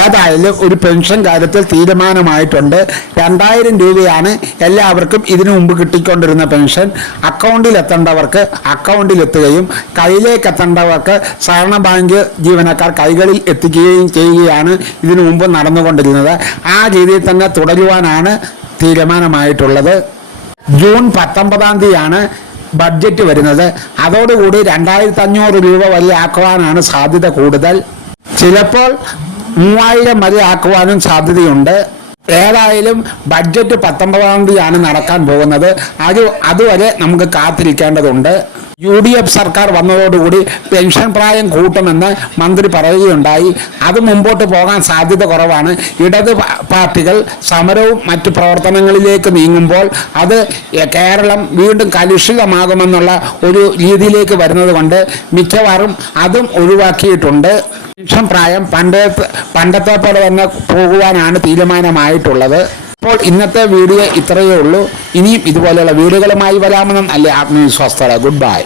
ഏതായാലും ഒരു പെൻഷൻ കാര്യത്തിൽ തീരുമാനമായിട്ടുണ്ട്. 2000 രൂപയാണ് എല്ലാവർക്കും ഇതിനു മുമ്പ് കിട്ടിക്കൊണ്ടിരുന്ന പെൻഷൻ. അക്കൗണ്ടിൽ എത്തേണ്ടവർക്ക് അക്കൗണ്ടിൽ എത്തുകയും കയ്യിലേക്ക് എത്തേണ്ടവർക്ക് സഹകരണ ബാങ്ക് ജീവനക്കാർ കൈകളിൽ എത്തിക്കുകയും ചെയ്യുകയാണ് ഇതിനു മുമ്പ് നടന്നുകൊണ്ടിരുന്നത്. ആ രീതിയിൽ തന്നെ തുടരുവാനാണ് തീരുമാനമായിട്ടുള്ളത്. ജൂൺ 19 തീയതിയാണ് ബഡ്ജറ്റ് വരുന്നത്. അതോടുകൂടി 2500 രൂപ വരെ ആക്കുവാനാണ് സാധ്യത കൂടുതൽ. ചിലപ്പോൾ 3000 വരെ ആക്കുവാനും സാധ്യതയുണ്ട്. ഏതായാലും ബഡ്ജറ്റ് 19 തീയതിയാണ് നടക്കാൻ പോകുന്നത്. അതുവരെ നമുക്ക് കാത്തിരിക്കേണ്ടതുണ്ട്. UDF സർക്കാർ വന്നതോടുകൂടി പെൻഷൻ പ്രായം കൂട്ടുമെന്ന് മന്ത്രി പറയുകയുണ്ടായി. അത് മുമ്പോട്ട് പോകാൻ സാധ്യത കുറവാണ്. ഇടത് പാർട്ടികൾ സമരവും മറ്റു പ്രവർത്തനങ്ങളിലേക്ക് നീങ്ങുമ്പോൾ അത് കേരളം വീണ്ടും കലുഷിതമാകുമെന്നുള്ള ഒരു രീതിയിലേക്ക് വരുന്നത് കൊണ്ട് മിക്കവാറും അതും ഒഴിവാക്കിയിട്ടുണ്ട്. പെൻഷൻ പ്രായം പണ്ടത്തെ പോലെ തന്നെ പോകുവാനാണ് തീരുമാനമായിട്ടുള്ളത്. അപ്പോൾ ഇന്നത്തെ വീഡിയോ ഇത്രയേ ഉള്ളൂ. ഇനിയും ഇതുപോലെയുള്ള വീഡിയോകളുമായി വരാമെന്ന് നല്ല ആത്മവിശ്വാസത്തോടെ ഗുഡ് ബൈ.